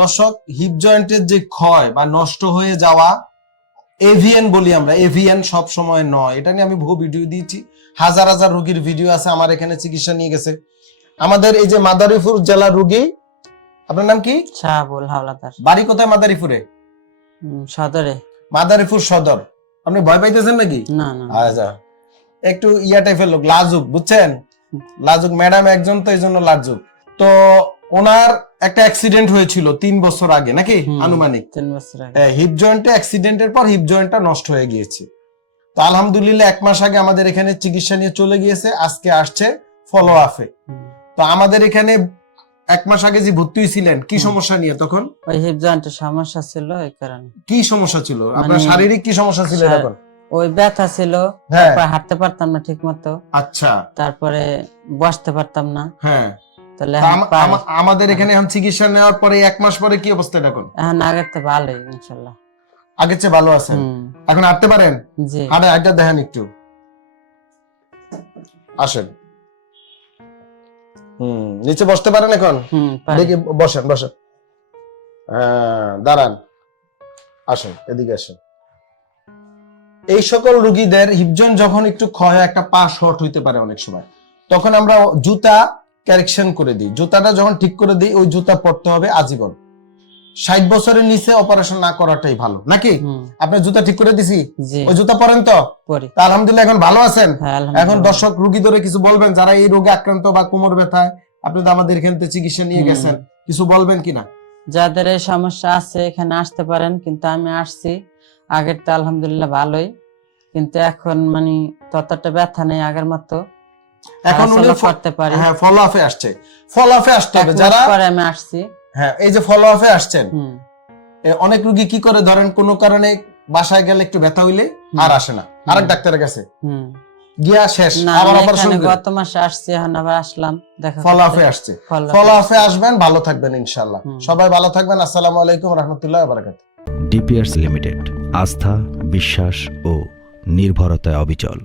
দর্শক হিপ জয়েন্টের যে ক্ষয় বা নষ্ট হয়ে যাওয়া এভিএন বলি আমরা এভিএন সব সময় নয়। এটা নিয়ে আমি বহু ভিডিও দিয়েছি। হাজার হাজার রোগীর ভিডিও আছে আমার এখানে চিকিৎসা নিয়ে গেছে। আমাদের এই যে মাদারীপুর জেলার রোগী আপনার নাম কি? শাহাবুল হাওলাদার। বাড়ি কোথায় মাদারীপুরে? সদরে। মাদারীপুর সদর। আপনি ভয় পাইতেছেন নাকি? না না। আচ্ছা। একটু ইয়া টাইপের লোক লাজুক বুঝছেন? লাজুক ম্যাডাম একজন তো এই জন্য লাজুক। তো ওনার একটা অ্যাক্সিডেন্ট হয়েছিল তিন বছর আগে নাকি? আনুমানিক। তিন বছর আগে। হিপ জয়েন্টে অ্যাক্সিডেন্টের পর হিপ জয়েন্টটা নষ্ট হয়ে গিয়েছে। তো আলহামদুলিল্লাহ এক মাস আগে আমাদের এখানে চিকিৎসা নিয়ে চলে গিয়েছে আজকে আসছে ফলো আপে তো আমাদের এখানে এক মাস আগে যে ভর্তি হয়েছিলেন কি সমস্যা নিয়ে তখন? ওই হিপ জয়েন্টের সমস্যা ছিল এই কারণে। কি সমস্যা ছিল? আপনার মানে- শারীরিক কি সমস্যা ছিল তখন? ওই ব্যথা ছিল হ্যাঁ। তারপরে হাঁটতে পারতাম না ঠিক মতো আচ্ছা। তারপরে বসতে পারতাম না। হ্যাঁ। তাহলে আমাদের এখানে এখন চিকিৎসা নেওয়ার পরে এক মাস পরে কি অবস্থা এখন? এখন আগের তো ভালোই ইনশাল্লাহ। আগের চেয়ে ভালো আছেন? এখন হাঁটতে পারেন? জি। হাঁটে হাঁটতে দেখেন একটু। আসেন। হুম নিচে বসতে পারেন এখন? দেখি বসেন বসেন। হ্যাঁ দাঁড়ান। আসেন এদিকে আসেন। এই সকল রুগীদের হিপজয়েন্ট যখন একটু ক্ষয় হয়, একটা পা শর্ট হইতে পারে অনেক সময় তখন আমরা জুতা কারেকশন করে দিই। জুতাটা যখন ঠিক করে দিই ওই জুতা পরতে হবে আজীবন। ষাট বছরের নিচে অপারেশন না করাটাই ভালো নাকি? আপনার জুতা ঠিক করে দিছি? ওই জুতা পরেন তো? আলহামদুলিল্লাহ এখন ভালো আছেন? হ্যাঁ এখন দর্শক রুগী ধরে কিছু বলবেন? যারা এই রোগে আক্রান্ত বা কোমর ব্যথায় আপনি তো আমাদের এখান থেকে চিকিৎসা নিয়ে গেছেন। কিছু বলবেন কিনা? যাদের এই সমস্যা আছে এখানে আসতে পারেন কিন্তু আমি আসছি। আগের তো আলহামদুলিল্লাহ ভালোই কিন্তু এখন মানে ততটা ব্যথা নেই আগের মতো। এখন উনি করতে পারি। হ্যাঁ ফলো আপে আসছে। ফলো আপে আসতে হবে। যারা পরে আমি আসছি। হ্যাঁ এই যে ফলো আপে আসছেন অনেক রুগী কি করে? ধরেন কোনো কারণে বাসায় গেলে একটু ব্যথা হইলে আর আসে না। আরেক ডাক্তারের কাছে। গিয়া শেষ। আবার অপারেশন গত মাসে আসছি এখন আবার আসলাম। দেখা ফলো আপে আসছে। Follow ফলো আপে আসবেন ভালো থাকবেন ইনশাল্লাহ সবাই ভালো থাকবেন। আসসালামু আলাইকুম রহমতুল্লাহ বারাকাত ডিপিয়ার্স লিমিটেড আস্থা বিশ্বাস ও নির্ভরতায় অবিচল।